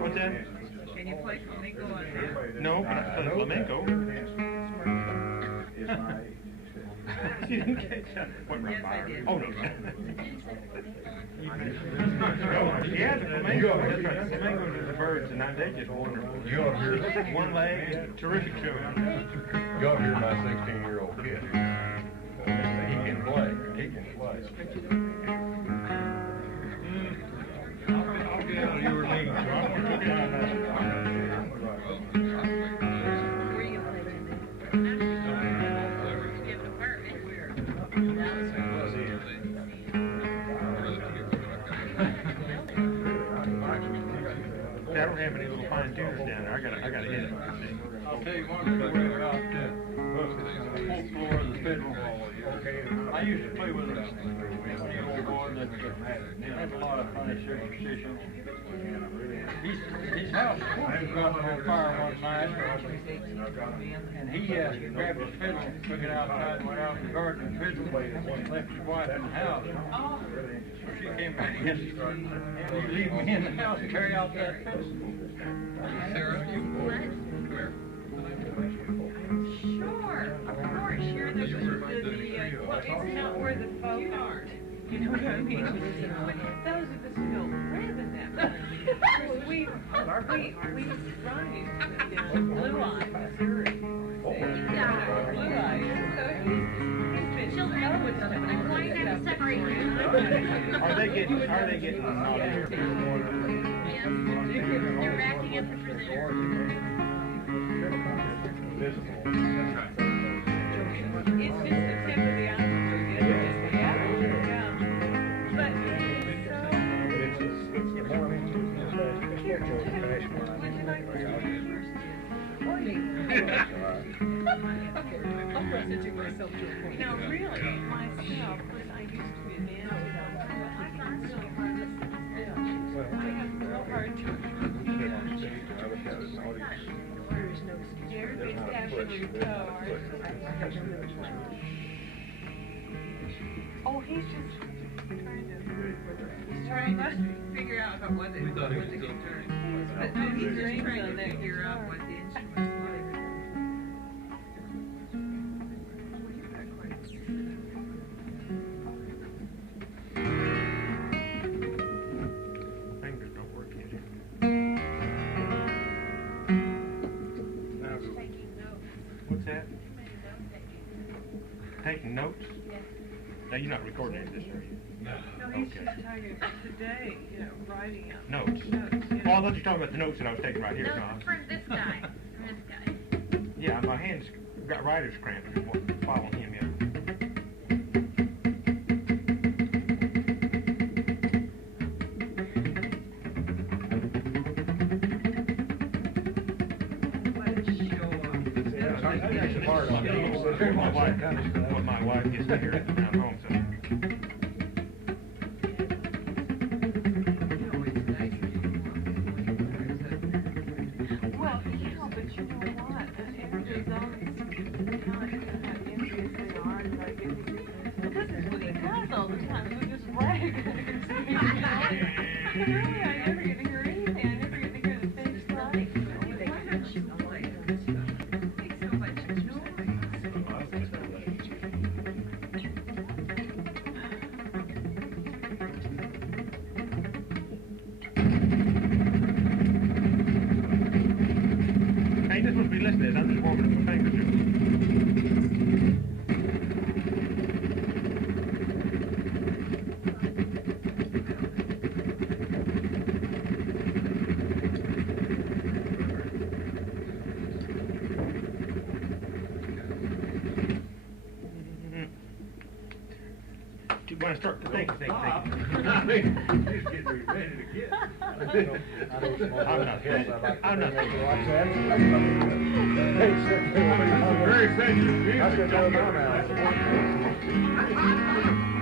What's that? Can you play flamenco on that? No, but I play flamenco. You didn't catch that? What, Yes, I did. Oh, no. Yeah, the flamenco. That's right. The flamenco to the birds, and they just wonderful. You up here? One leg, terrific show. You up here, my 16-year-old kid. He can play. He can play. I'll get out of your league, so I'm going to go down that. I don't have any little fine tuners down there. I gotta hit it. I'll tell you one story about the fourth floor of the Fiddle. I used to play with a old boy that had a lot of funny superstitions. His house was caught on fire one night, and he grabbed his fiddle, took it outside, and went out in the garden and fiddled, and left his wife in the house. So she came back in, and he leave me in the house and carry out that fiddle. Sarah, you what? Sure, of course. You're the well, it's not where the folk are. You know what I mean? Those of us who don't live in that place. we right down Blue Eye, Missouri. Yeah. Blue Eye. So he's been Children with them. I'm going to have to separate you. Are they getting naughty? Yes. They're backing up the presenter. It's just the tip of the iceberg. It's just the average. Yeah. But would you like to see first? Of course, I do myself to a point. Now, really, myself, when I used to be a dancer, I have a real hard time. Oh, he's just trying to figure out what the guitar is. But no, he's just trying to figure out what the instrument's like. Fingers don't work yet. What's that? Taking notes? Now, you're not recording any of this, are you? No, he's just talking today, writing out Notes? yeah. Oh, I thought you were talking about the notes that I was taking right here, No, Tom. from this guy. From this guy. Yeah, my hands got writer's cramp following him, yeah. What my wife gets to hear when I'm home, so. Well, yeah, but you know what? Everybody's always telling how envious they are, and like, but this is what he does all the time. He just brags. But really, I never get to hear anything. I never get to hear the finished thing. Why don't you play this stuff? It makes so much noise. Hey, this must be listeners. I'm just warming up my fingers here. When I start to think. I mean, he's getting ready to get. I'm not thinking. I'm not thinking. Very sensitive music.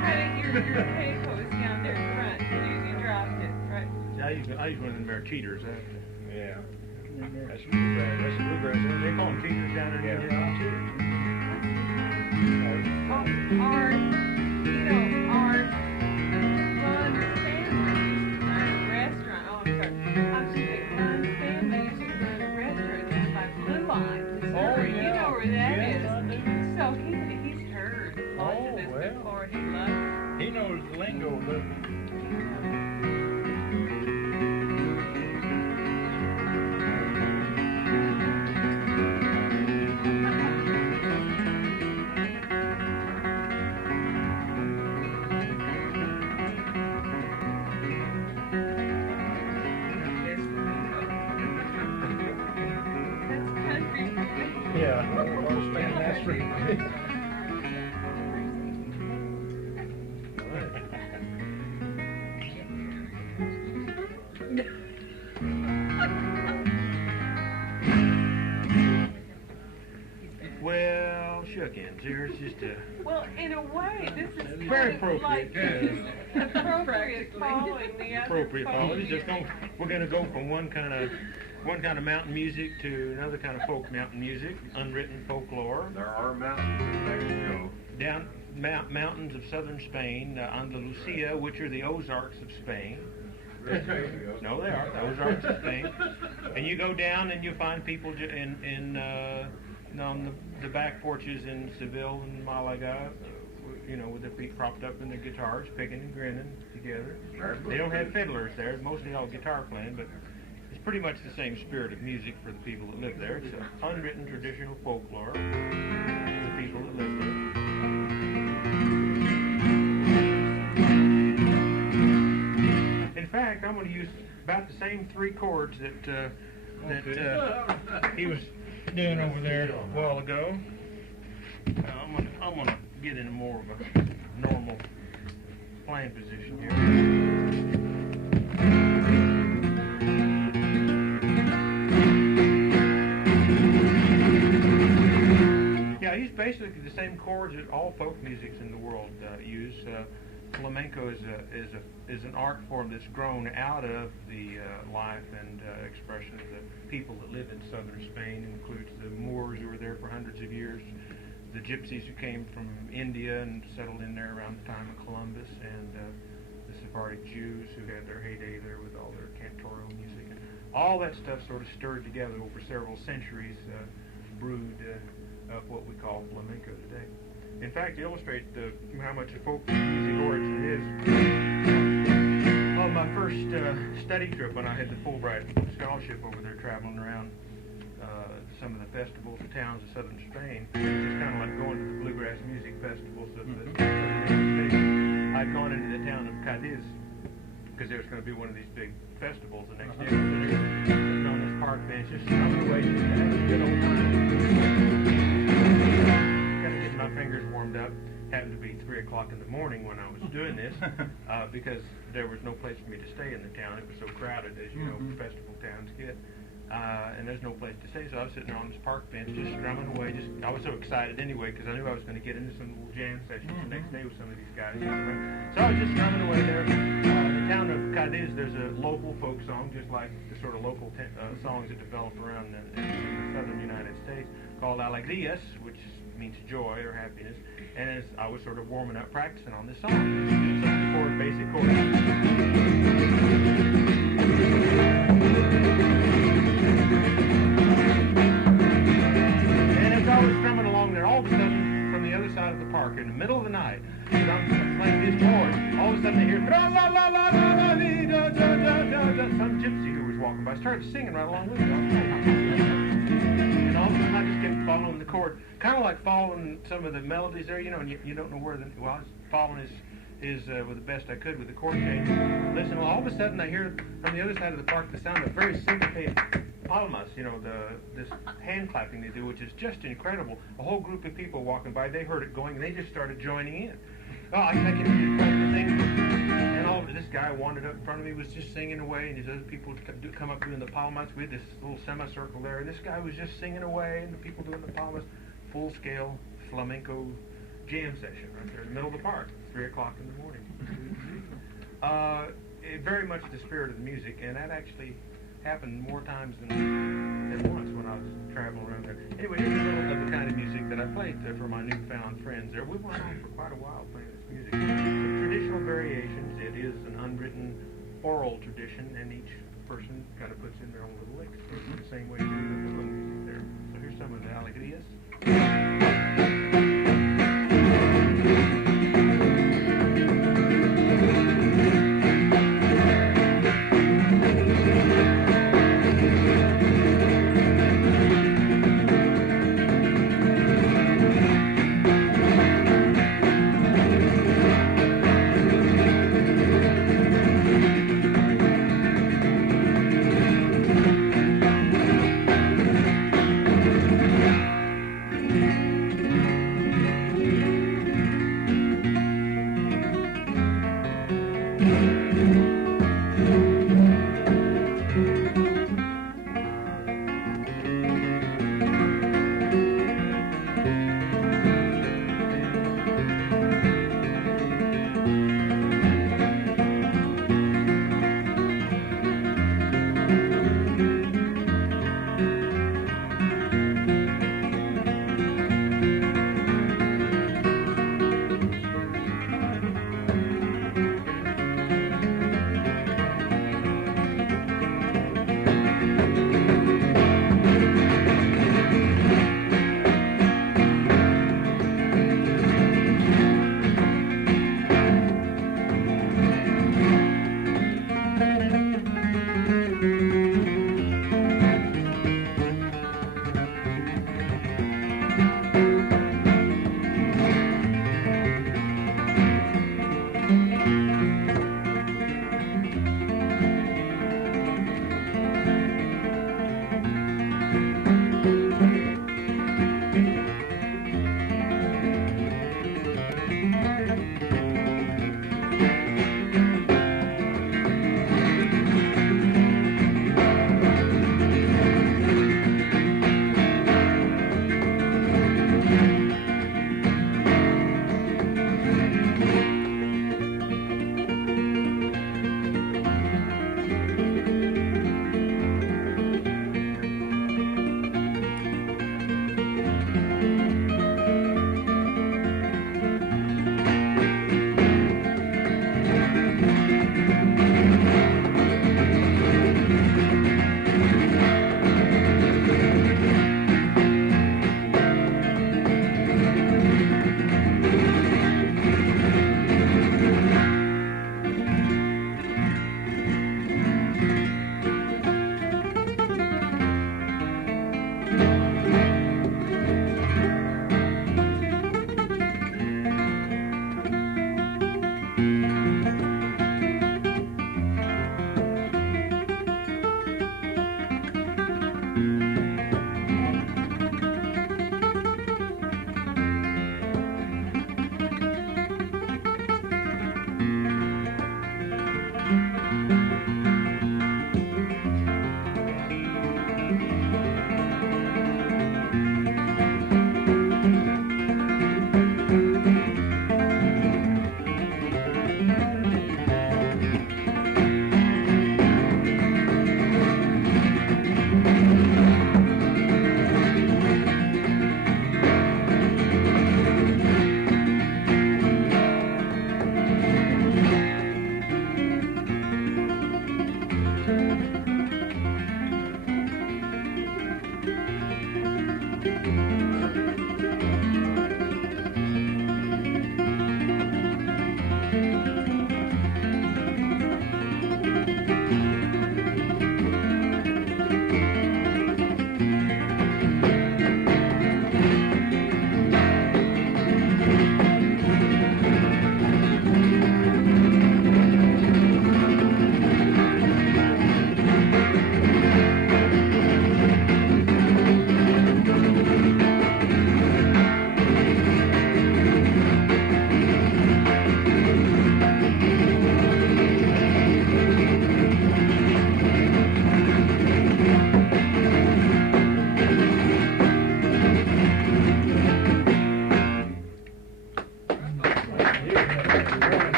Right, your pay post down there in front. You dropped it, right? I use one of them there cheaters. Yeah. That's bluegrass. That's bluegrass. They call them teachers down there. Yeah. Our, you know, our Ron's family used to run a restaurant. Oh, I'm sorry. I was just saying, Ron's family used to run a restaurant down by Blue Line, Missouri. You know where that is. So he's heard lots of this before. He loves it. He knows the lingo, doesn't he? Yeah, old Spain mastery. Well, shuckins, here's just a... Well, in a way, this is Very kind of like appropriate. appropriate following the other appropriate folk It's just music. we're going to go from one kind of mountain music to another kind of folk mountain music, unwritten folklore. There are mountains in Mexico. Down mountains of southern Spain, Andalusia, which are the Ozarks of Spain. No, they are. The Ozarks of Spain. And you go down and you find people on the back porches in Seville and Malaga, you know, with their feet propped up in their guitars, picking and grinning together. They don't have fiddlers there, mostly all guitar playing, but it's pretty much the same spirit of music for the people that live there. It's an unwritten traditional folklore for the people that live there. In fact, I'm going to use about the same 3 chords that he was doing over there a while ago. I'm gonna get in more of a normal playing position here. Yeah, he's basically the same chords that all folk musics in the world use. Flamenco is an art form that's grown out of the life and expression of the people that live in southern Spain. It includes the Moors who were there for hundreds of years, the Gypsies who came from India and settled in there around the time of Columbus, and the Sephardic Jews who had their heyday there with all their cantorial music. And all that stuff sort of stirred together over several centuries, brewed up what we call flamenco today. In fact, to illustrate how much a folk music origin it is, on my first study trip when I had the Fulbright scholarship over there traveling around some of the festivals and towns of southern Spain, it was just kind of like going to the bluegrass music festivals of the United States. I'd gone into the town of Cadiz because there was going to be one of these big festivals the next day. I was sitting on this park bench just strumming away, just having a good old time. My fingers warmed up. Happened to be 3 o'clock in the morning when I was doing this because there was no place for me to stay in the town. It was so crowded, as you know, festival towns get. And there's no place to stay, so I was sitting there on this park bench just strumming away. I was so excited anyway because I knew I was going to get into some little jam sessions the next day with some of these guys. So I was just strumming away there. The town of Cadiz, there's a local folk song, just like the sort of local songs that develop around in the southern United States, called Alegrías, which means joy or happiness. And as I was sort of warming up, practicing on this song, just some basic chords. And as I was strumming along there, all of a sudden, from the other side of the park, in the middle of the night, as I'm playing these chords, all of a sudden I hear some gypsy who was walking by started singing right along with me. And all of a sudden I just kept following the chord, kind of like following some of the melodies there, you know, and you don't know where I was following his with the best I could with the chord change. Listen, well, all of a sudden I hear from the other side of the park the sound of very syncopated palmas, you know, this hand clapping they do, which is just incredible. A whole group of people walking by, they heard it going, and they just started joining in. Oh, I can the thing. And all of this guy wandered up in front of me, was just singing away, and these other people come up doing the palmas. We had this little semicircle there, and this guy was just singing away, and the people doing the palmas, full-scale flamenco jam session right there in the middle of the park, 3 o'clock in the morning. Very much the spirit of the music, and that actually happened more times than once when I was traveling around there. Anyway, here's a little of the kind of music that I played for my newfound friends there. We went on for quite a while playing this music. Some traditional variations. It is an unwritten oral tradition, and each person kind of puts in their own little licks. The same way you do the fiddle music there. So here's some of the alegrías.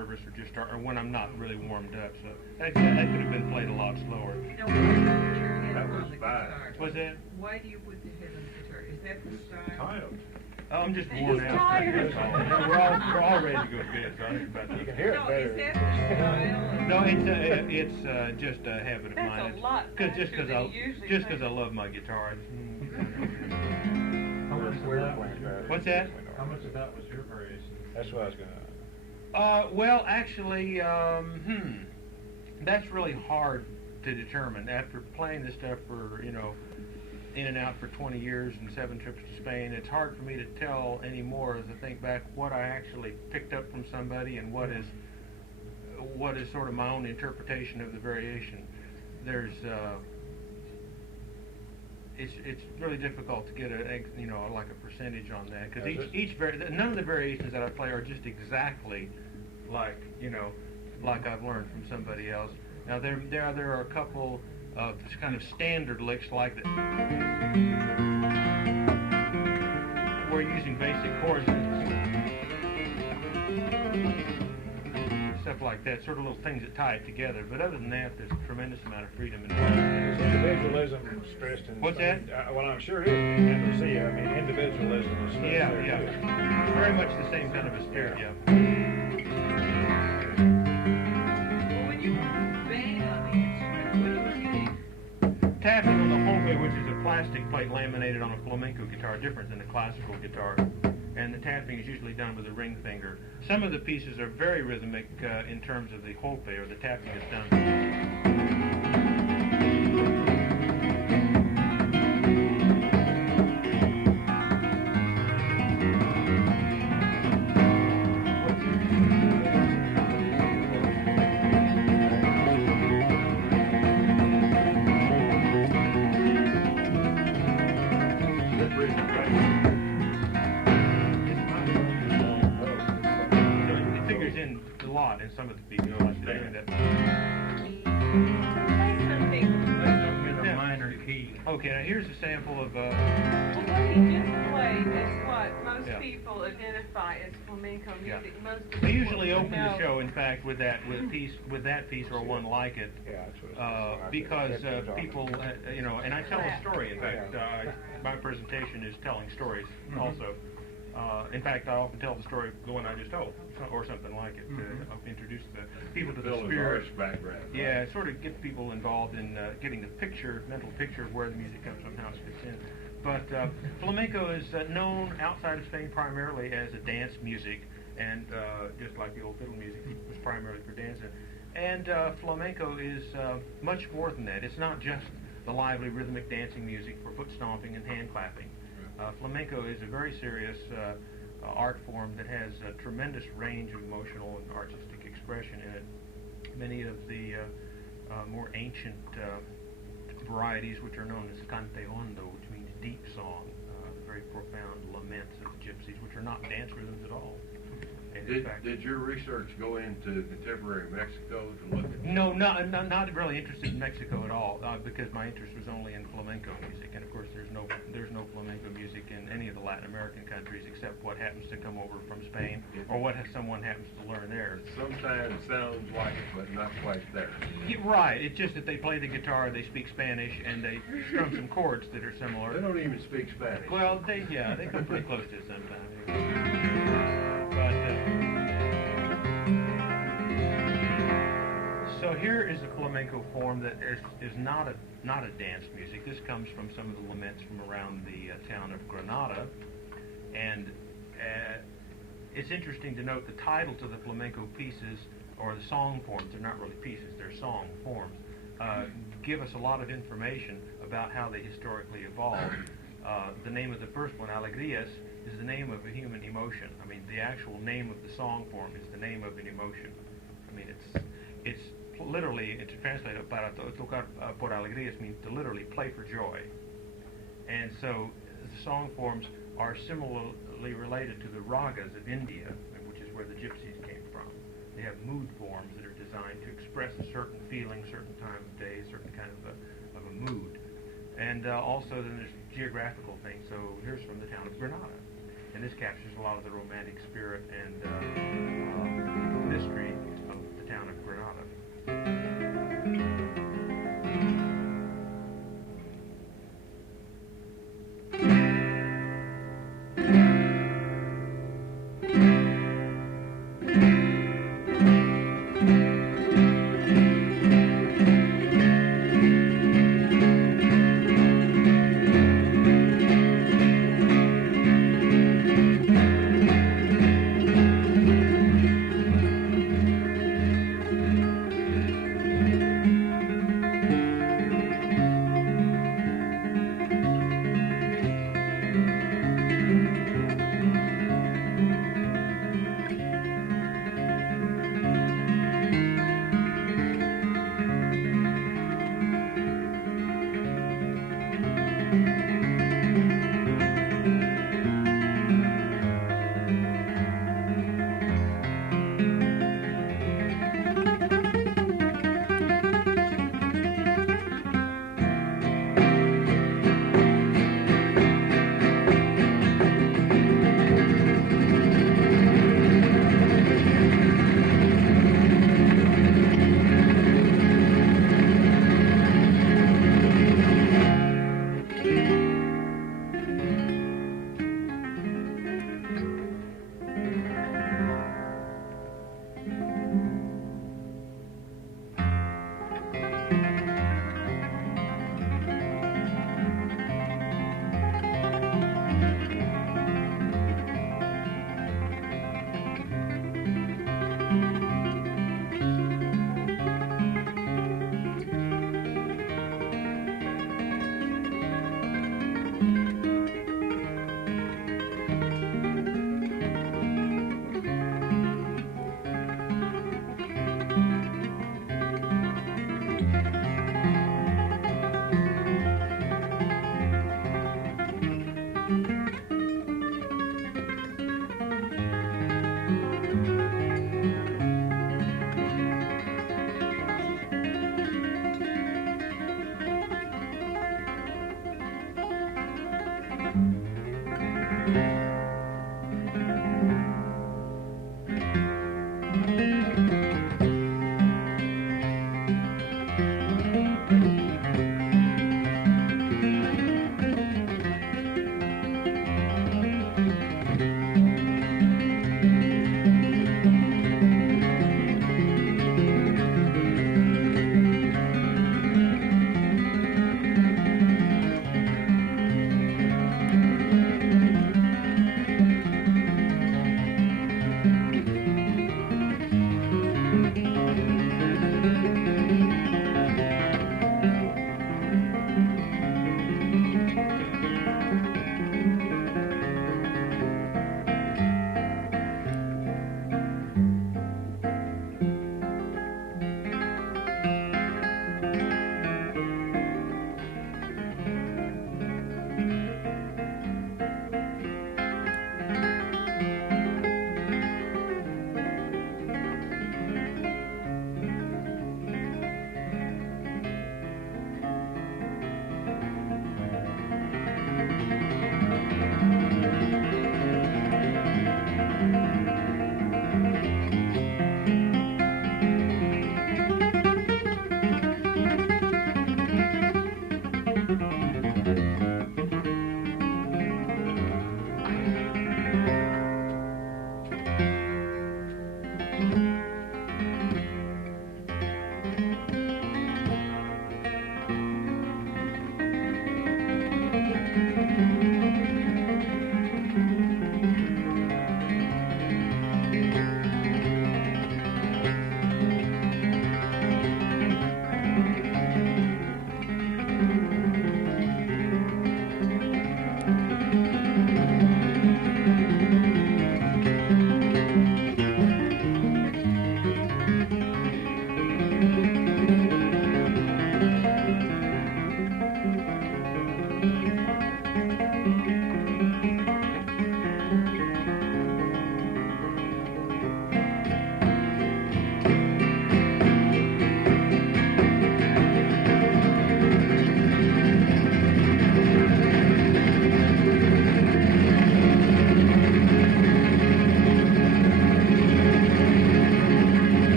nervous or just start, or when I'm not really warmed up. So that could have been played a lot slower. Now, why do you put your head That on was the fine. guitar? What's that? Why do you put the head on the guitar? Is that the style? Tired. Oh, I'm just worn He's out. tired. That's all. We're all ready to go to bed. So I think about You can that. hear it No, better. is that the style? No, it's just a habit of That's mine. a lot Just faster than you usually because play. I love my guitar. How much of that, What's that? how much of that was your variation? That's what I was gonna. Well, actually, that's really hard to determine. After playing this stuff for, in and out for 20 years and 7 trips to Spain, it's hard for me to tell anymore as I think back what I actually picked up from somebody and what is sort of my own interpretation of the variation. There's, it's really difficult to get like a percentage on that, because none of the variations that I play are just exactly like like I've learned from somebody else. Now there are a couple of kind of standard licks like that. We're using basic chords, stuff like that, sort of little things that tie it together. But other than that, there's a tremendous amount of freedom involved. Is individualism stressed in? What's that? Well, I'm sure it is in Tennessee. I mean, individualism is stressed there, Yeah. too. Very much the same kind of a spirit, yeah. Well, when you bang on the instrument, what do you think? Tapping on the holbe, which is a plastic plate laminated on a flamenco guitar, different than a classical guitar. And the tapping is usually done with a ring finger. Some of the pieces are very rhythmic in terms of the holpe, or the tapping is done. It figures in a lot in some of the pieces. Like doing that. Play something. With a minor key. Okay, now here's a sample of. Well, what he just played is what most Yeah. people identify as flamenco Yeah. music. Most We people usually open know. the show, in fact, with that piece or one like it, Yeah, that's what I said. because people, and I tell a story. In fact, my presentation is telling stories also. In fact, I often tell the story of the one I just told, or something like it, to introduce the people to the Phil is spirit. Irish background. right? Yeah, sort of get people involved in getting the mental picture of where the music comes from, how it fits in. But flamenco is known outside of Spain primarily as a dance music, and just like the old fiddle music was primarily for dancing. And flamenco is much more than that. It's not just the lively rhythmic dancing music for foot stomping and hand clapping. Flamenco is a very serious art form that has a tremendous range of emotional and artistic expression in it. Many of the more ancient varieties, which are known as cante hondo, which means deep song, very profound laments of the gypsies, which are not dance rhythms at all. And in fact, Did your research go into contemporary Mexico to look at? no, not really interested in Mexico at all, because my interest was only in flamenco music, and of course there's no flamenco music in any of the Latin American countries except what happens to come over from Spain, or what someone happens to learn there. Sometimes it sounds like it, but not quite there. Yeah, right. It's just that they play the guitar, they speak Spanish, and they strum some chords that are similar. They don't even speak Spanish. Well, they come pretty close to it sometimes. But so here is a flamenco form that is not a dance music. This comes from some of the laments from around the town of Granada, and it's interesting to note the title to the flamenco pieces, or the song forms. They're not really pieces; they're song forms. Give us a lot of information about how they historically evolved. The name of the first one, Alegrias, is the name of a human emotion. I mean, the actual name of the song form is the name of an emotion. I mean, it's literally, to translate it, para tocar por alegrias means to literally play for joy. And so the song forms are similarly related to the ragas of India, which is where the gypsies came from. They have mood forms that are designed to express a certain feeling, certain time of day, certain kind of a mood. And also then there's geographical things. So here's from the town of Granada. And this captures a lot of the romantic spirit and mystery of the town of Granada.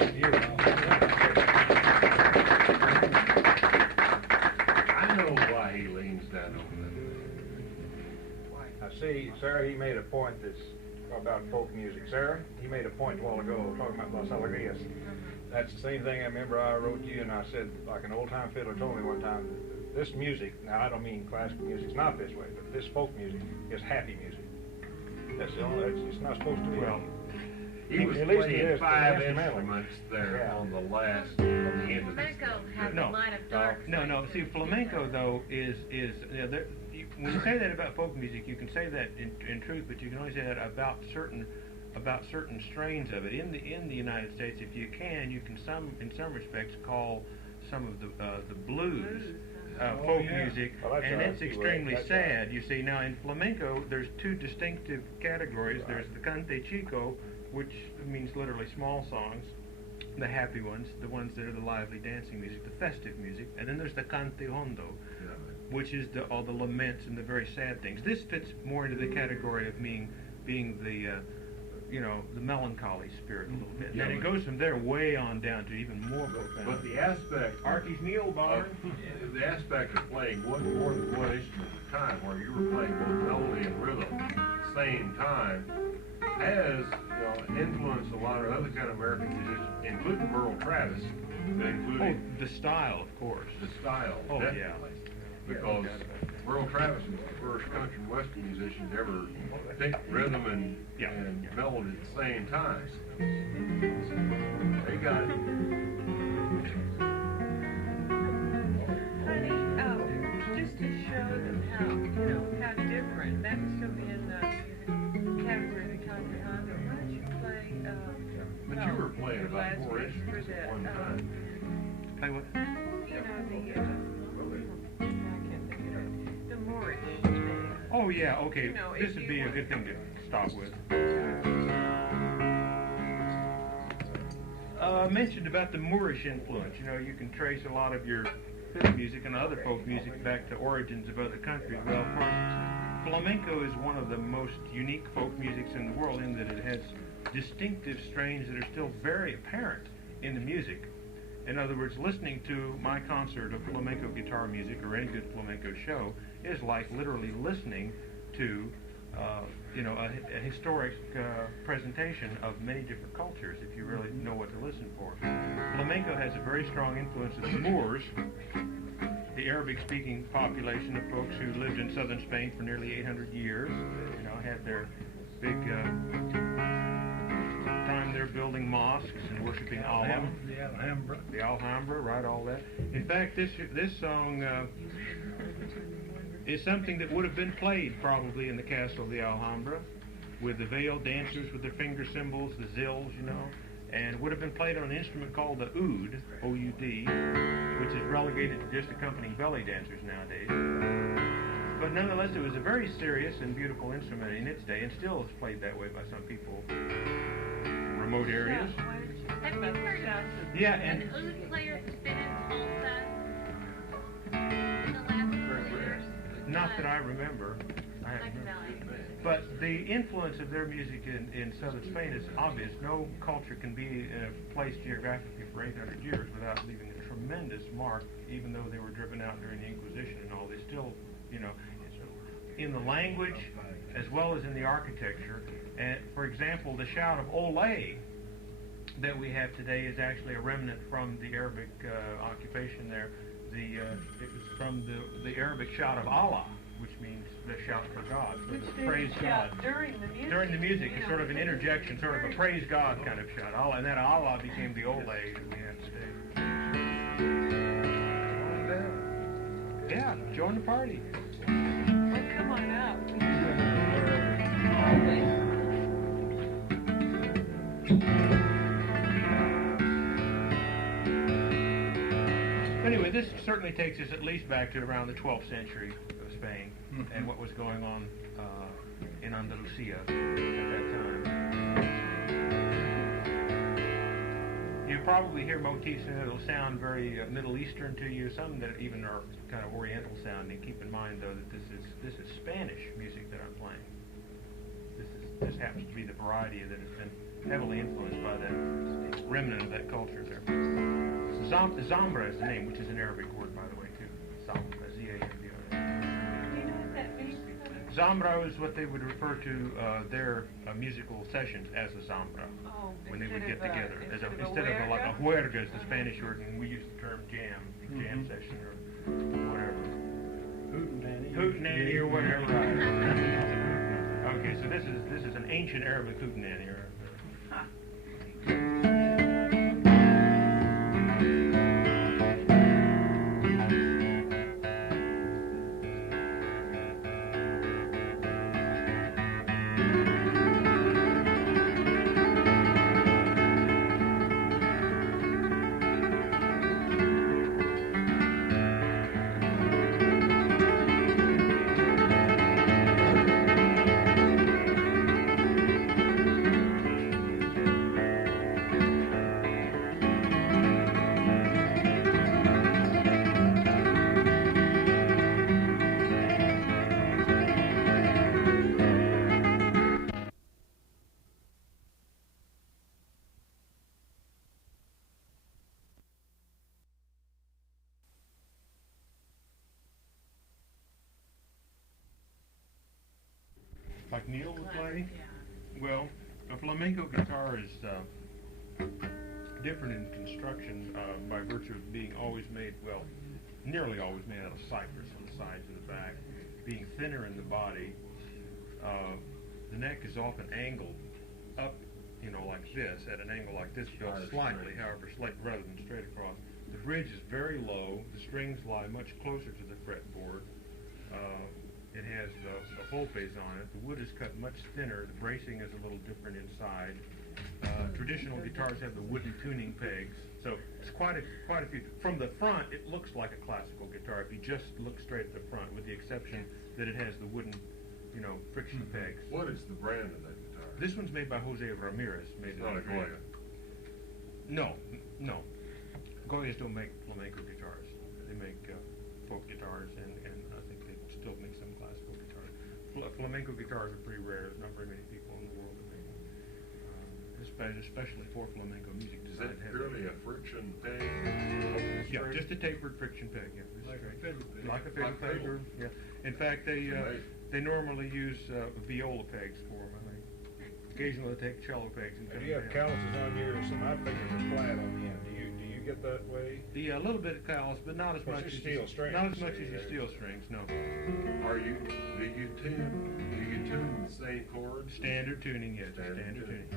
I know why he leans down on I see, Sarah, he made a point that's about folk music. Sarah, he made a point a while ago talking about Las Alegrias. That's the same thing I remember I wrote you, and I said, like an old-time fiddler told me one time, this music, now I don't mean classical music, it's not this way, but this folk music is happy music. That's the only, it's not supposed to be. Well, he was at least it playing is 5 instrumental. instruments there Yeah. on the last, on the end of this. Flamenco has No. a lot of dark. No. See, flamenco though is when you say that about folk music, you can say that in truth, but you can only say that about certain strains of it. In the United States, if you can in some respects call some of the blues folk music, Well, that's and right. it's extremely That's sad. right. You see, now in flamenco, there's two distinctive categories. There's the cante chico, which means literally small songs, the happy ones, the ones that are the lively dancing music, the festive music, and then there's the cante hondo, which is all the laments and the very sad things. This fits more into the category of being the the melancholy spirit a little bit. Yeah, And it but- goes from there way on down to even more profound. But the aspect, Archie's Muelbach. the aspect of playing more than one instrument at a time, where you were playing both melody and rhythm at the same time, has influenced a lot of other kind of American musicians, including Merle Travis, but including The style, of course. the style, Oh, yeah. definitely. Because Merle Travis was the first country and western musician to ever pick rhythm and melody at the same time. They got it. Honey, just to show them how different, that was still be in the category of the country Honda. Why don't you play, But you were playing about last 4 week instruments for at that, one time. Play what? I can't think of it, the Moorish thing. Oh yeah, okay. You know, This if would you be a want- good thing to stop with. Mentioned about the Moorish influence. You can trace a lot of your fiddle music and other folk music back to origins of other countries. Well, of course, flamenco is one of the most unique folk musics in the world in that it has distinctive strains that are still very apparent in the music. In other words, listening to my concert of flamenco guitar music or any good flamenco show is like literally listening to a historic presentation of many different cultures if you really know what to listen for. Flamenco has a very strong influence of the Moors, the Arabic-speaking population of folks who lived in southern Spain for nearly 800 years. Had their big time there building mosques and worshiping Allah. The Alhambra, right, all that. In fact, this song is something that would have been played probably in the castle of the Alhambra with the veiled dancers with their finger cymbals, the zills, and would have been played on an instrument called the oud, O-U-D, which is relegated to just accompanying belly dancers nowadays. But nonetheless, it was a very serious and beautiful instrument in its day, and still is played that way by some people in remote areas. Have you heard of Yeah, an and oud player that's been in Tulsa in the last 4 years? not that I remember. I haven't heard. But the influence of their music in southern Spain is obvious. No culture can be placed geographically for 800 years without leaving a tremendous mark, even though they were driven out during the Inquisition and all. They still, in the language as well as in the architecture. And for example, the shout of Olé that we have today is actually a remnant from the Arabic occupation there. It was from the Arabic shout of Allah, which means the shout for God, so the praise God. During the music. During the music, it's sort of an interjection, sort of a praise God kind of shout. Allah, and that Allah became the Olé that we have today. Yeah, join the party. Oh, come on out. Anyway, this certainly takes us at least back to around the 12th century of Spain and what was going on in Andalusia at that time. You probably hear motifs and it'll sound very Middle Eastern to you, some that even are kind of Oriental sounding. Keep in mind though that this is Spanish music that I'm playing. This happens to be the variety that has been heavily influenced by that remnant of that culture there. Zambra is the name, which is an Arabic word, by the way, too. Zambra, Z-A-M-B-R-A. Do you know what that means? Zambra is what they would refer to their musical sessions as a zambra. Oh, When they would instead get of, together. instead of Like a huerga? huerga is the Spanish word, and we use the term jam session or whatever. Hootenanny or whatever. Right. Okay, so this is an ancient Arabic hootenanny. Like Neil would play? Well, a flamenco guitar is different in construction by virtue of being always made, well, nearly always made out of cypress on the sides and the back, being thinner in the body. The neck is often angled up, like this, at an angle like this, built slightly, however, rather than straight across. The bridge is very low. The strings lie much closer to the fretboard. It has the holpes on it. The wood is cut much thinner. The bracing is a little different inside. Traditional guitars have the wooden tuning pegs, so it's quite a few. From the front, it looks like a classical guitar if you just look straight at the front, with the exception that it has the wooden, friction pegs. What is the brand of that guitar? This one's made by Jose Ramirez. Made It's not a Goya. No. Goyas don't make flamenco guitars. They make folk guitars, and I think they still make some classical guitars. Flamenco guitars are pretty rare. There's not very many people in the world that make them, especially for flamenco music. Is that purely a friction peg? Yeah, just a tapered friction peg. Yeah, Like a fiddle peg. Like a fiddle peg. Yeah. In fact, they normally use viola pegs for them. I think. Occasionally they take cello pegs and cut Do you them have down. calluses on yours? And I figure they're flat on the end. Do you get that way? A little bit of callus, but not as Well, much it's as steel strings, not as much see, as your there's- steel strings. No. Do you tune the same chords? Standard tuning, yes. Standard Standard tuning.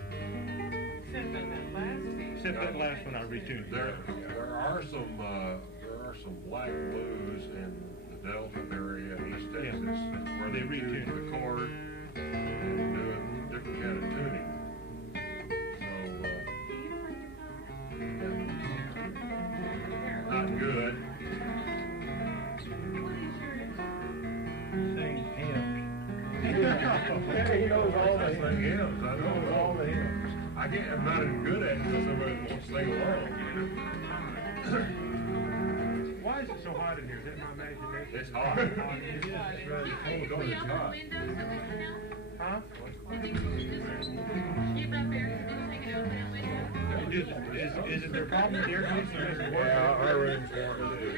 Except on that last piece. Except that last one I retuned. There are some black blues in the Delta area, East Texas, where They they retune tune the chord and do a different kind of tuning. So, not good. Sings hymns. He knows all the Sing hymns, I He knows know all the hymns. I'm not even good at it until somebody wants to sing along. Why is it so hot in here? Is that my imagination? It's hot. It is. It's really Did cold, you it's open hot. windows so we can help? Huh? Did you just keep up there, did you take it open and windows? Is it their problem with the air conditioning doesn't work? Yeah, our room's warm too.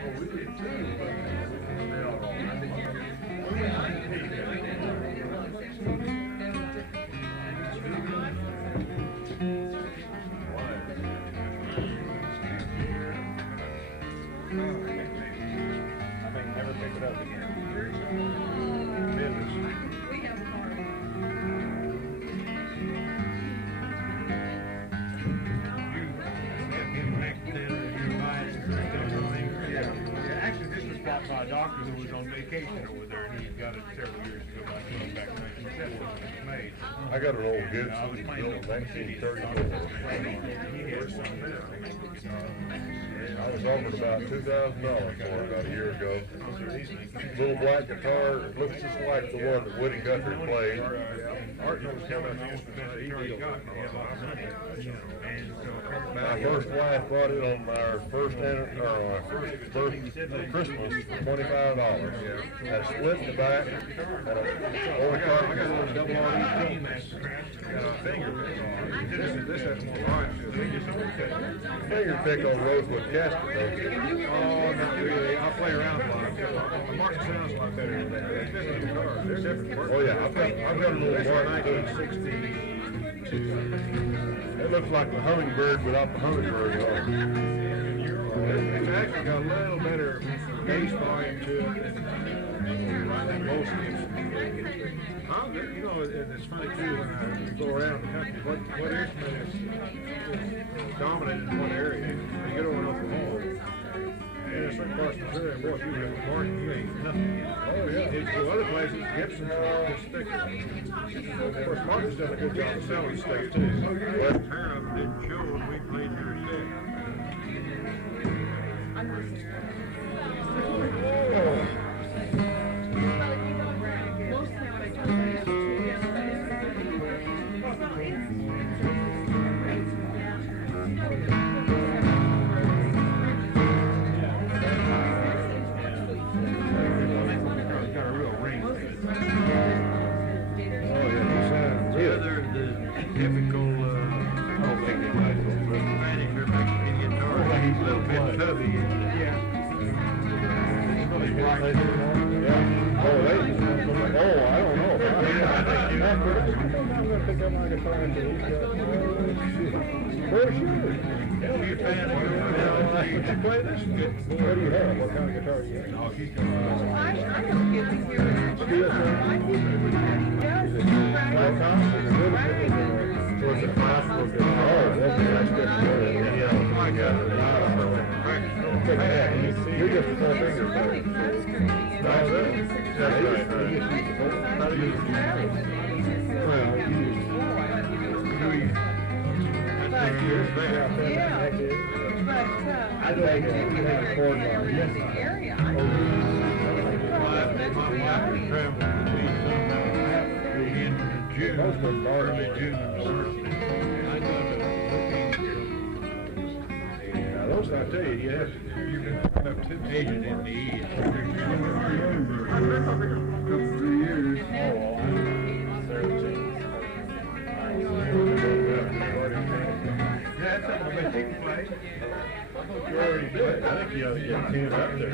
Well, we did too, but we smelled all I may never pick it up again. Business. We have a car. Yeah, actually, this was bought by a doctor who was on vacation over there, and he got it several years ago, back in 1970 when it was made. I got an old I was Gibson playing built in Oklahoma City. 1934. He had one. I was offered about $2,000 for it about a year ago. Little black guitar, it looks just like the one that Woody Guthrie played. Art knows how much the best guitar he got, and he had a lot of money. And so apparently. My first wife bought it on our first Christmas for $25. That split split in the back. I got a little double R team that's got a finger pick on it. This has more line to it. Finger pick on Rosewood casket, though. Oh, not really. I play around a lot. The market sounds a lot better than that. They're different guitars. They're different. Oh yeah, I've got a little This is Mark 1962. It looks like the hummingbird without the hummingbird on it. It's actually got a little better bass volume to it than most of them. You know, it's funny too when I go around the country, what instrument is dominant in one area. You get over in Oklahoma, and in certain parts of Missouri, and boy, if you get Martin, you ain't nothing. Oh yeah. It's to other places, Gibson's just sticky. Of course, Martin's done a good job of selling stuff too. West Harlem didn't show when we played your set. What do you have? What kind of guitar do you have? I don't get to hear it. Was it classical guitar? Oh, that's different. Yeah, my God. You're just a four finger player. That's right. How do you use it? Well, you use I'd like to have a chord on the area. Those I tell you, you have you've been picking up two agent in the East. Couple 3 years. Yeah, that's something that you can play. You already did. I think you ought to get 10 up there.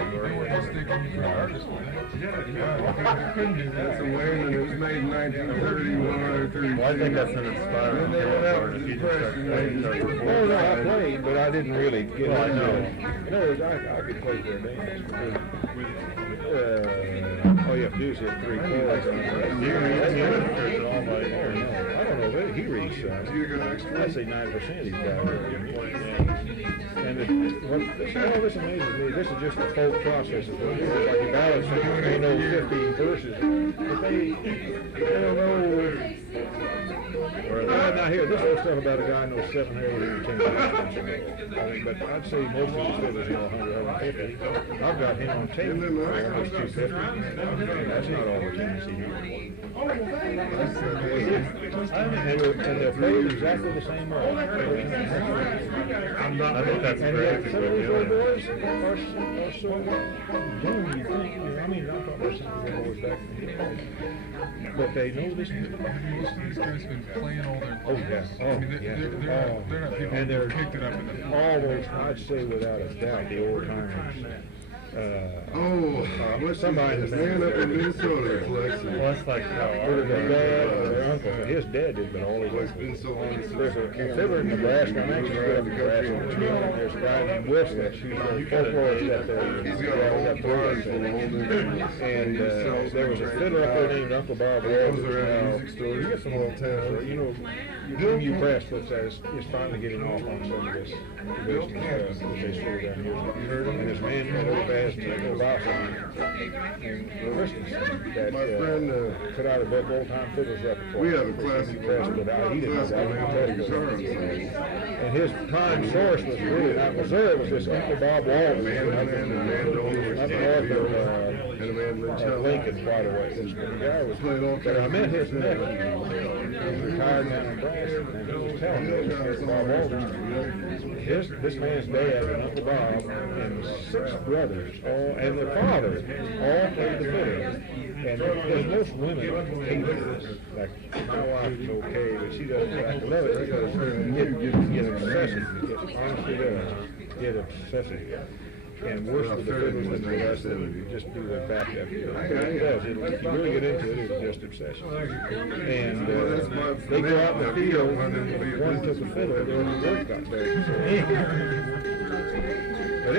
That's a Wayne that was made in 1931 or 32. Well, I think that's an inspiring. Then they went out to the press and they Oh, no, I played, but I didn't really get Well, I know. In other words, I could play for a dance. All you have to do is hit 3 chords. I don't know, he reads some. I'd say 9% he's got. And all this amazes me, this is just the folk process. Like the ballads, they know 15 verses, but they don't know. Now here, this whole stuff about a guy knows 7 or 8 or 10 verses. But I'd say most of these fiddlers know 100, 150. I've got him on tape, almost 250. That's not all the Tennessee here. And they're played exactly the same way. I think that's great. Some of these old boys are so young, you think, I mean, I'm talking about some of the boys back in the day. But they know this music. Most of these guys have been playing all their lives. Oh, yeah. I mean, they're not people who picked it up in the all those, I'd say without a doubt, the old timers. Somebody this man up in Minnesota collects it. Well, that's like their dad or their uncle. His dad did, but all his It's been so long since There's a fiddler in Nebraska. I'm actually from Nebraska. There's a guy named Wilson. He's a folklorist up there. He's got a whole barn full of old instruments. And there was a fiddler up there named Uncle Bob Walters. Goes around music stores. You get some old towns. You know, you press looks at is finally getting off on some of this business stuff. They sort of down here. You heard him? And his man went over past Obama and Christmas that put out a book, Old Time Fiddlers Repertoire. We have a classic press, but he didn't know that. And his prime source was really not Missouri. It was this Uncle Bob Walters. Up north of Lincoln, quite a ways. The guy was, but I met his nephew. He's retired now in Nebraska, and he was telling me, Bob Aldridge, this man's dad and Uncle Bob and 6 brothers, all and their father, all played the fiddle. And there's most women hate this. Like, my wife's okay, but she doesn't like to love it because it gets obsessive. It gets, honestly does get obsessive. And worse with the fiddles than with us, that just do the backup. It does. If you really get into it, it's just obsession. And they go out in the field, and one took a fiddle, the other work got there. But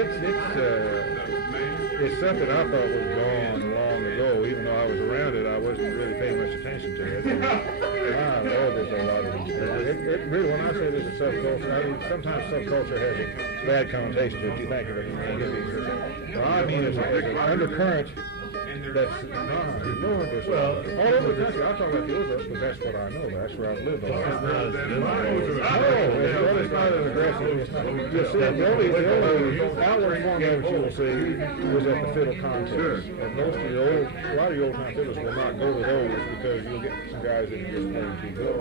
it's something I thought was gone long ago. Even though I was around it, I wasn't really paying much attention to it. My Lord, there's a lot of these. It really, when I say there's a subculture, I mean, sometimes subculture has a bad connotation to it. You think of it, well, I mean, it's an undercurrent that's ignored this. Well, all over the country, I talk about the Ozarks because that's what I know. That's where I've lived. It's not as aggressive. It's not. You'll see, the only outward form of it you will see was at the fiddle contest. And most of a lot of your old-time fiddlers will not go to those because you'll get some guys that are just playing too good,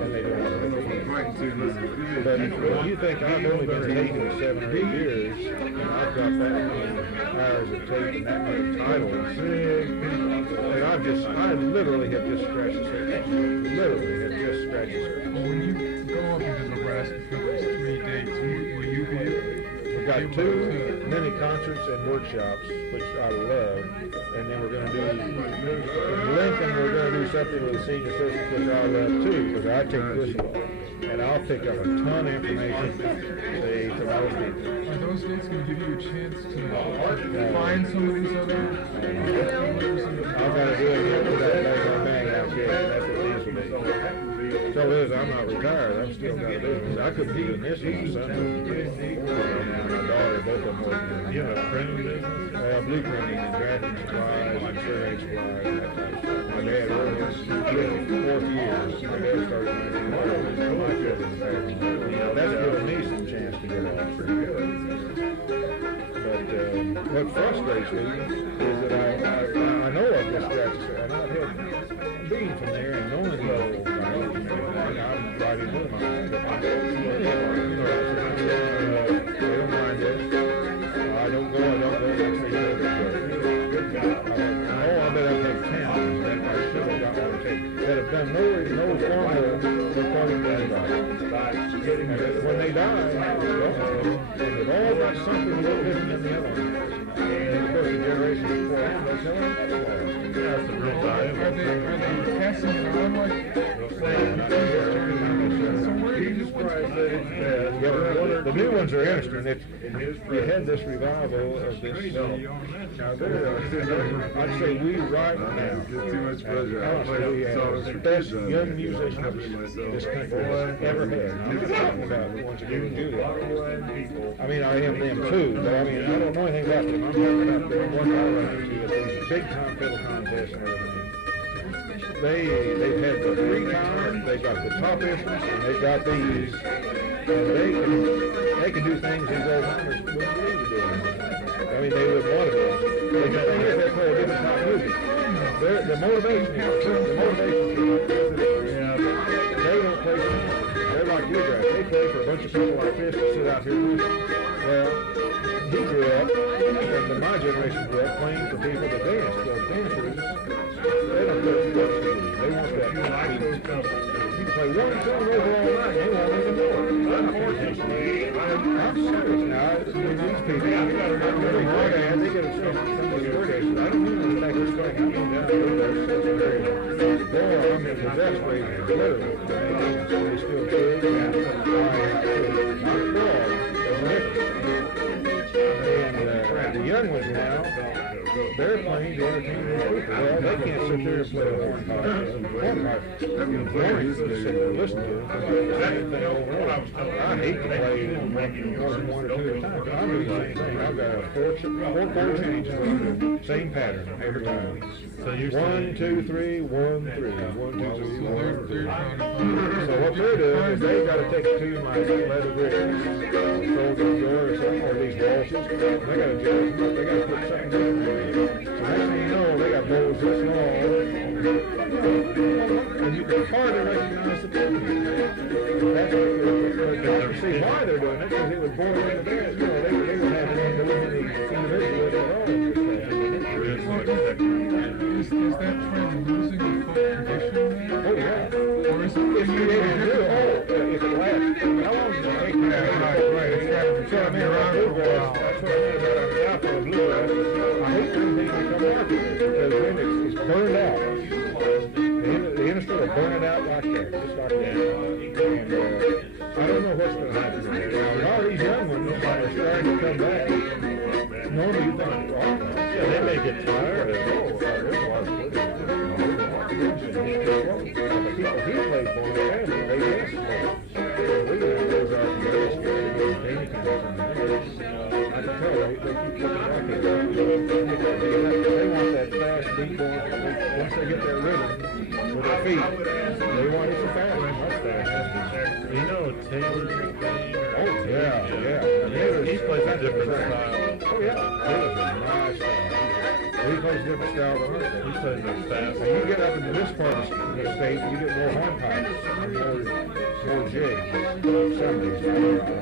and they don't want to compete. But when you think I've only been taking 7 or 8 years, and I've got that many hours of tape and that many titles, and I literally have just scratched the surface. Literally have just scratched the surface. Well, when you go up into Nebraska for those 3 dates, will you be We've got 2 mini concerts and workshops, which I love, and then we're going to do, in Lincoln, we're going to do something with the senior citizens, which I love too, because I take this along, and I'll pick up a ton of information, from those people. Are those dates going to give you a chance to find some of these other fiddlers? I've got to do it with that bang out here, that's what it is with me. Trouble is, I'm not retired, I've still got a business. I could be in this one, my son, my daughter, both of them working. You have a printing business? Blueprinting and drafting supplies and survey supplies and that type of stuff. My dad worked in 4th years. My dad started in my children's factory. That's given me some chance to get off pretty good. But what frustrates me is that I know I've just scratched it, and I've had being from there and knowing the old guys, I'm riding with them. They don't mind this. I don't go. I bet I've had 10 that I still got one to take that have done no formal recording to anybody. When they die, they've all got something a little different than the other one. And because the generation before them, they say, that's the real value. Are they passing it on like? The new ones are interesting. We had this revival of this. I'd say we right now. Too much pleasure. Honestly, we have the best young musicians this country has ever had. I'm not talking about the ones that even do that. I mean, I am them too, but I mean, I don't know anything about them. I'm talking about the ones I run into at these big-time fiddle contests and everything. They've had the 3-time, they've got the top instruments, and they've got these, and they can do things these old timers wouldn't believe to do. I mean, they would want to do. They play a different type of music. The motivation is, they don't play, they're like you guys. They play for a bunch of people like this that sit out here pushing. Well, he grew up, and my generation grew up playing for people that dance. The dancers, they don't play for what they want that. You can play 1 song over all night, they won't even know it. Unfortunately, I'm serious now. These people, they get a somebody orgasm. I don't mean the fact that it's going to come down to I'm possessed way, literally. They still good. And the young ones now, they're playing to entertain the people. Well, they can't sit there and play a horn pipe. You can sit there and listen to them. I hate to play more than 1 or 2 at a time. I do the same thing. I've got a 4-chord change, same pattern every time. So you're 1, 2, 3, 1, 3, 1, 2, 3, 1, 3. So what they're doing is they've got to take 2 like leather bricks, fold the door or something, or these waltzes. They got to jump, they got to put something different in. So next thing you know, they got bowls this small. it's hard to recognize the people. That's what you see why they're doing it, because it would bore them to death. You know, they would have any individuals at all. Is that trend losing the folk tradition? Oh, yeah. Or is it? If you didn't do it, if it lasts, how long does it take? Right. It's got to be around for a while. That's what I mean about our South and bluegrass. I hate when they come out because then it's burned out. The industry will burn it out like that, just like that. And I don't know what's going to happen there. Now, all these young ones are starting to come back. Normally you think, yeah, they may get tired of it. There's a lot of the people he played for, they danced for him. We have those Ozarks I can tell they keep looking back at it. They want that fast beat going. Once they get that rhythm with their feet, they want it so fast. That's fast. You know Taylor? Oh, yeah. He plays a different style. Oh, yeah. Taylor's a nice style. He plays a different style than us. He plays it fast. When you get up into this part of the state, you get more hornpipes and more jigs. Some days, I don't know.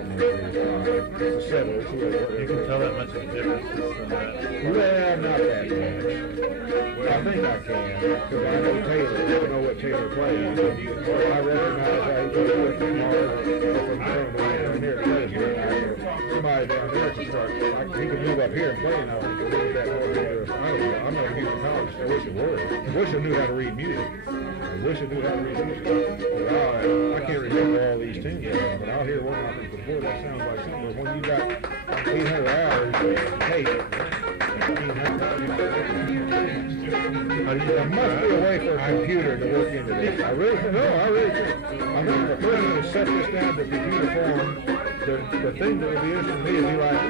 It's a settlers. You can tell that much of a difference from that. Well, not that much. I think I can, because I know Taylor. I know what Taylor plays. I recognize how he plays with the Mark from down here at Pleasant. Somebody down there can start. He can move up here and play now. He can read that whole I'm not a musicologist. I wish I were. I wish I knew how to read music. I wish I knew how to read music. I can't remember all these tunes, but I'll hear one of them before that sounds like something. But when you got 800 hours of tape, there must be a way for a computer to work into this. I really think. I think the person who set this down to computer form, the thing that would be interesting to me is like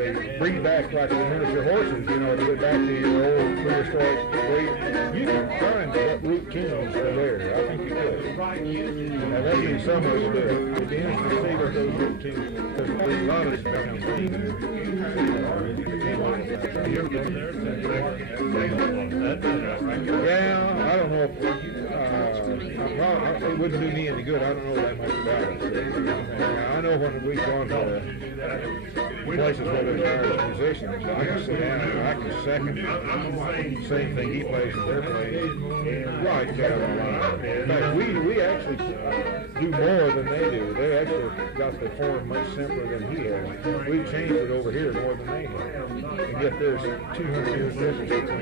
they bring back like the miniature horses, you know, to get back to your old prehistoric way. You can find what root tunes are there. I think you could. Now that means some of us do it. It'd be interesting to see what those root tunes, because there's a lot of stuff in yeah, I don't know if it wouldn't do me any good. I don't know that much about it. I know when we've gone to places where there's Irish musicians, I can sit down and I can second the same thing he plays and they're playing. Right, yeah. In fact, we actually do more than they do. They actually got the form much simpler than he has. We've changed it over here more than they have. And yet there's 200 years difference between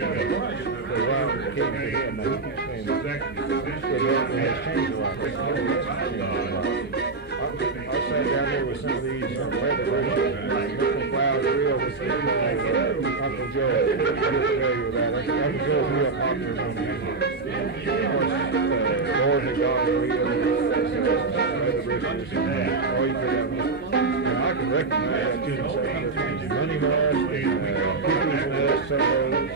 the wild and the king and him. Now, he keeps saying that it has changed a lot. I sat down there with some of these Little Cloud Reel with Uncle Joe. I'm familiar with that. Uncle Joe's real popular on Lord McDonald Reel, all you could have. And I can recognize that too. Money Marsh, People's Nest, some of those.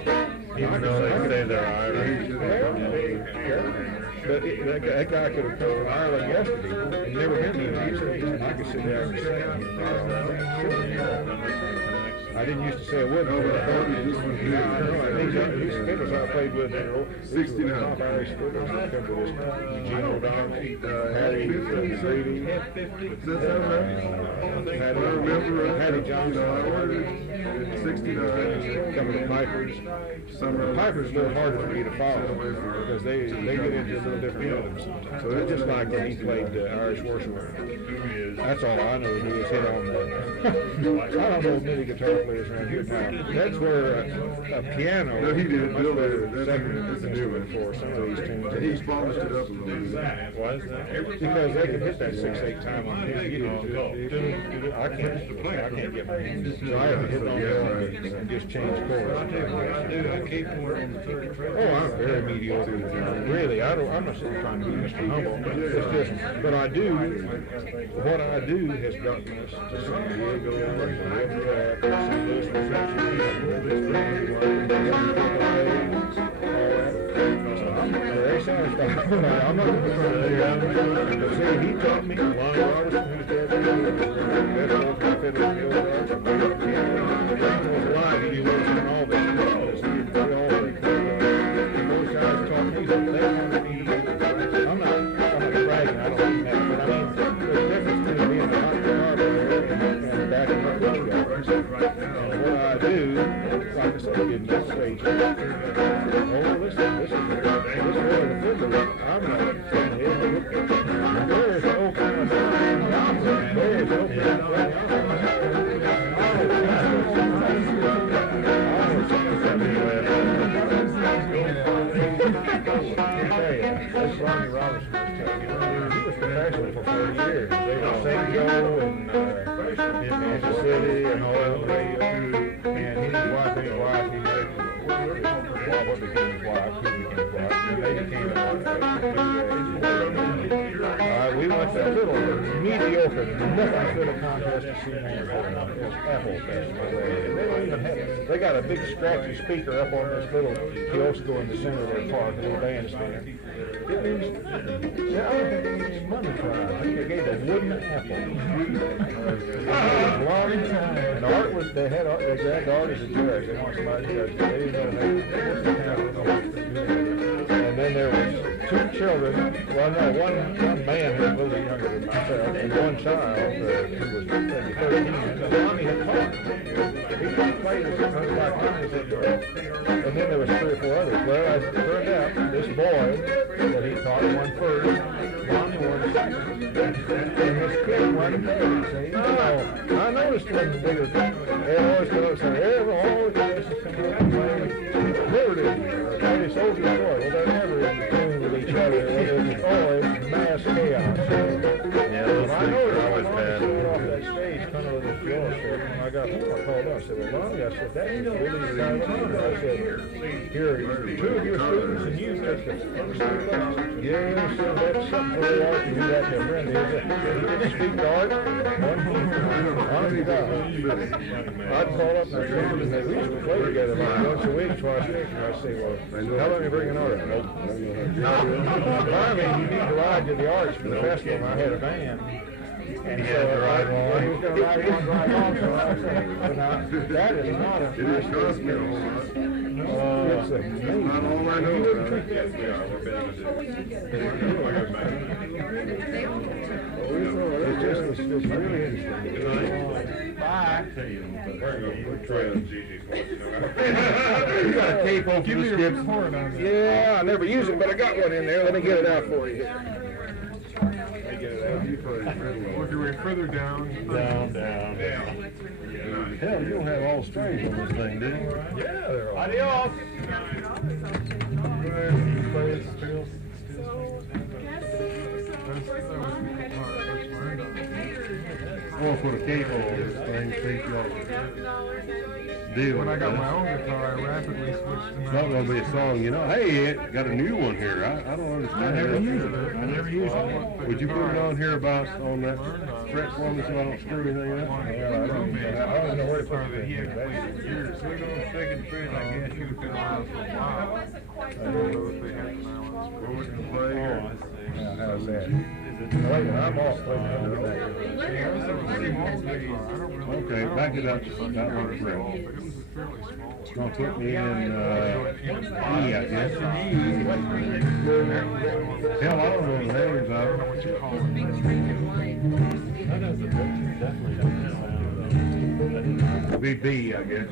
Even though they say they're Irish. But that guy could have come from Ireland yesterday and never been to the States, and I could sit down and say, I didn't used to say I wouldn't, but I thought these fiddlers I played with, these were the top Irish fiddlers that come to this Eugene O'Donnell, Hattie Grady, Hattie Johnson, 69, some of the Pipers. The Pipers are a little harder for me to follow because they get into a little different rhythms sometimes. So they're just like when he played Irish worship. That's all I know. He was hit on the. I don't know many guitar players around here now. That's where a piano No, he did. much better That's second instrument for some of these tunes. And he's polished it up a little bit. Why is that? Because they can hit that 6/8 time on his guitar. I can't get my hands. So I have to hit on the and just change chords. I keep more on the third track. Oh, I'm very mediocre. Really, I'm not sitting trying to be Mr. Humble. It's just, but I do. What I do has gotten us to San Diego, St. Louis, I'm very satisfied. I'm not going to try to see, he taught me, Ronald Radford, who's there, Fiddle in the Ozarks, and was lying, he was in all this. Those guys taught me that they wanted me to actually for 40 years. They were Sango and in Kansas City and all over the radio. And his wife, he married, what became his wife, who became his wife, and they became we went to a little mediocre, nothing good a contest to see more than Apple Festival. They don't even have, they got a big scratchy speaker up on this little kiosk in the center of their park, a little bandstand. It means, I don't think they gave any money for it. I think they gave a wooden apple. Long time. And art was, they grabbed art as a judge. They want somebody to judge. They didn't know and then there was two children, well no, one man who was a little younger than myself, and one child who was maybe 13, and Lonnie had taught. He played as like Lonnie said, and then there was 3 or 4 others. Well, as it turned out, this boy that he taught won first, Lonnie won second, and this kid won third, see? I noticed when they were, they always go and say, all the kids come out and play Liberty, play Soldier Boy. Well, they're never in tune with each other. It's always mass chaos. Yeah, those I things know are that always I bad. stood off that stage, kind of with this jaw shit, and I got home, I called up, I said, well, Lonnie, I said, that is really kind of honor. I said, here, 2 of your students and you take the first 3 classes. Yeah, so that's something for the art to do that to a friend, is it? He didn't speak to art, honest to God. I'd call up my friends, and we used to play together like once a week, twice a week, and I'd say, well, how long you bring an art? Nope. Finally, you need to ride to the arts for the festival, and I had a band. And so he was going to ride one drive also. I said, well, now, that is not a It is costing a whole lot. it's amazing. Not all I know about it. It's really interesting. Bye. You got a tape open. Give me your report on that. Yeah, I never use it, but I got one in there. Let me get it out for you. Let me get it out. Work your way further down. Down. Hell, you don't have all strings on this thing, do you? Yeah, they're all. Adios! I'm gonna put a cape on this thing, see if y'all deal. When I with got that. my own guitar, I rapidly switched to It's my not gonna be a song, you know. Hey, it got a new one here. I don't understand. I never use it. Would you put it on here about on that fret for me so I don't screw anything up? Yeah, I don't know where to put that he it. had played for years. So on second string, I guess you've been around for a while. I don't know if they have an What was the play here? How's that? Wait, I'm off. Okay, back it up. That one's right. It's gonna put me in E, I guess. Hell, I don't know the names of it. Be B, I guess.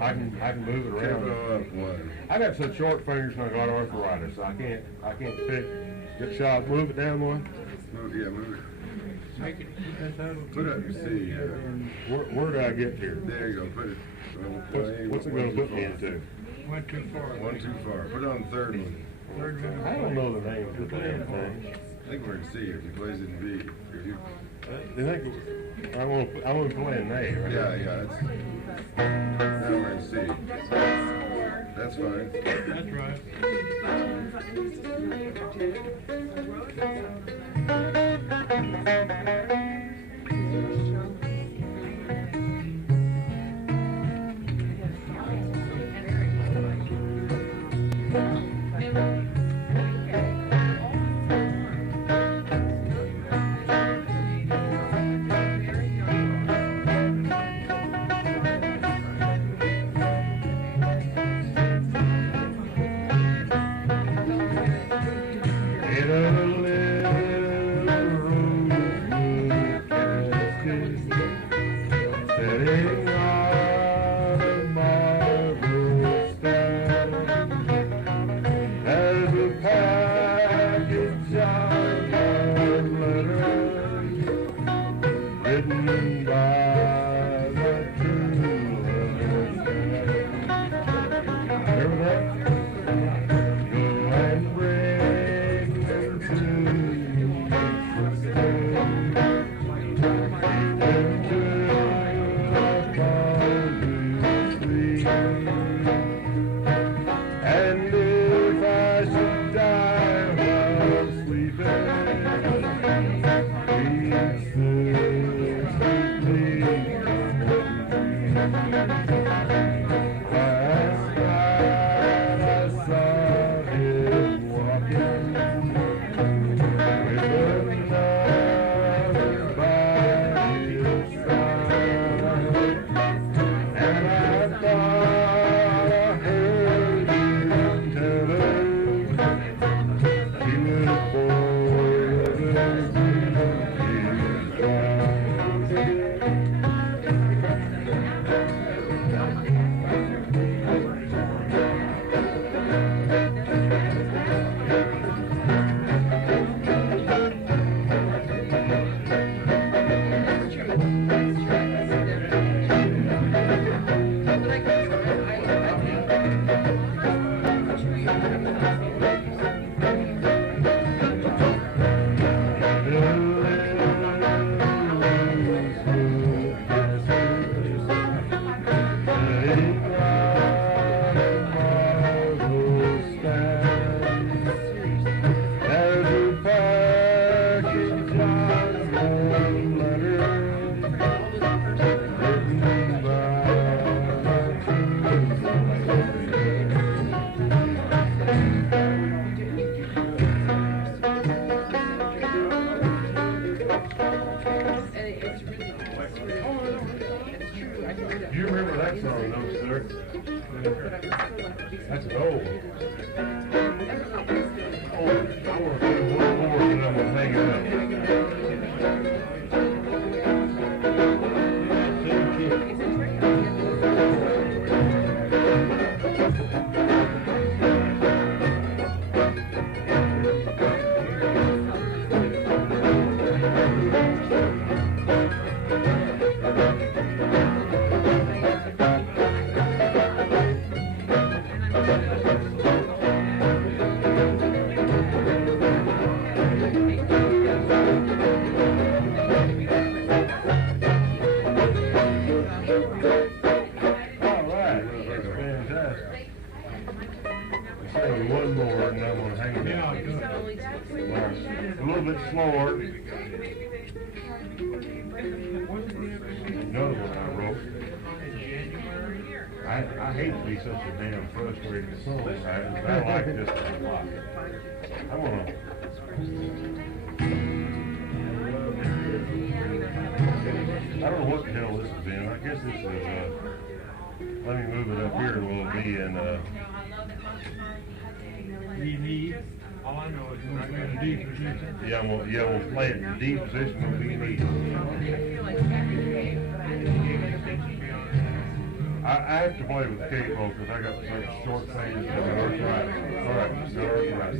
I can move it around. I got such short fingers and I got arthritis. I can't pick. Get shot. Move it down one. Yeah, move it. Put up your C. Where do I get here? There you go. Put it. What's it gonna put me into? Went too far. One too far. Put it on the third one. I don't know the names of the damn thing. I think we're in C if he plays it in B. If you, You think I want to play in A, right? yeah, it's. Now we're in C. That's fine. That's right. Do you remember that song, though, sir? That's old. Oh, I want to do one more, and I'm going to hang it up. One more, and I'm going to hang it out. A little bit slower. Another one I wrote. I hate to be such a damn frustrated songwriter, but I like this one a lot. I want to. I don't know what the hell this is in. I guess this is, let me move it up here and we'll be in, E. All I know is we're not going to D position. Yeah, we'll play it in D position when we need. I have to play with capo because I got such short fingers. North right. All right, north right.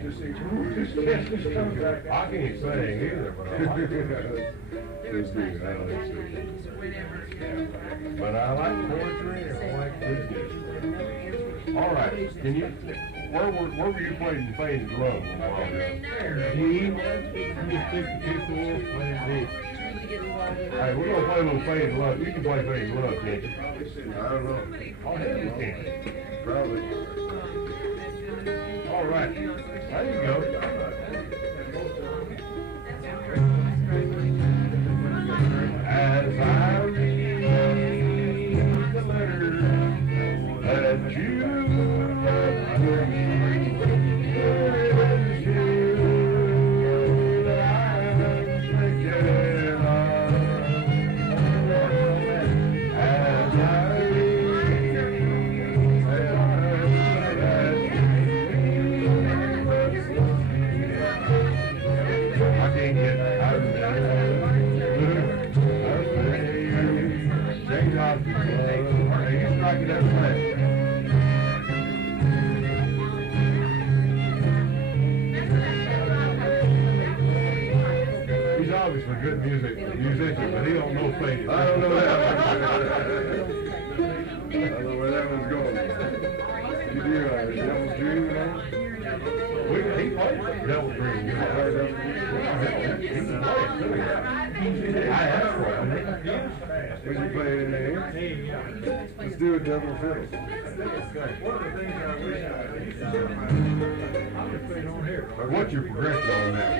I can't sing either, but I like it. Let's do it. I like singing. But I like poetry and I like business. All right, can you, where were you playing Faded Love a while ago? Hey, we're gonna play a little Faded Love. You can play Faded Love, can't you? I don't know. Oh, hell you can. Probably. All right, there you go. As I read the letter that you left me, it's you that I'm thinking of. As I read the letter that I can't get out of that. Change out the club. Hey, you strike it up fast. He's obviously a good musician, but he don't know Faded. I don't know that. I don't know where that one's going. You do, Devil's Dream and all? He played Devil's Dream. He played too. I asked for him. Would you play it in there? Let's do a double fiddle. But what's your progression on that?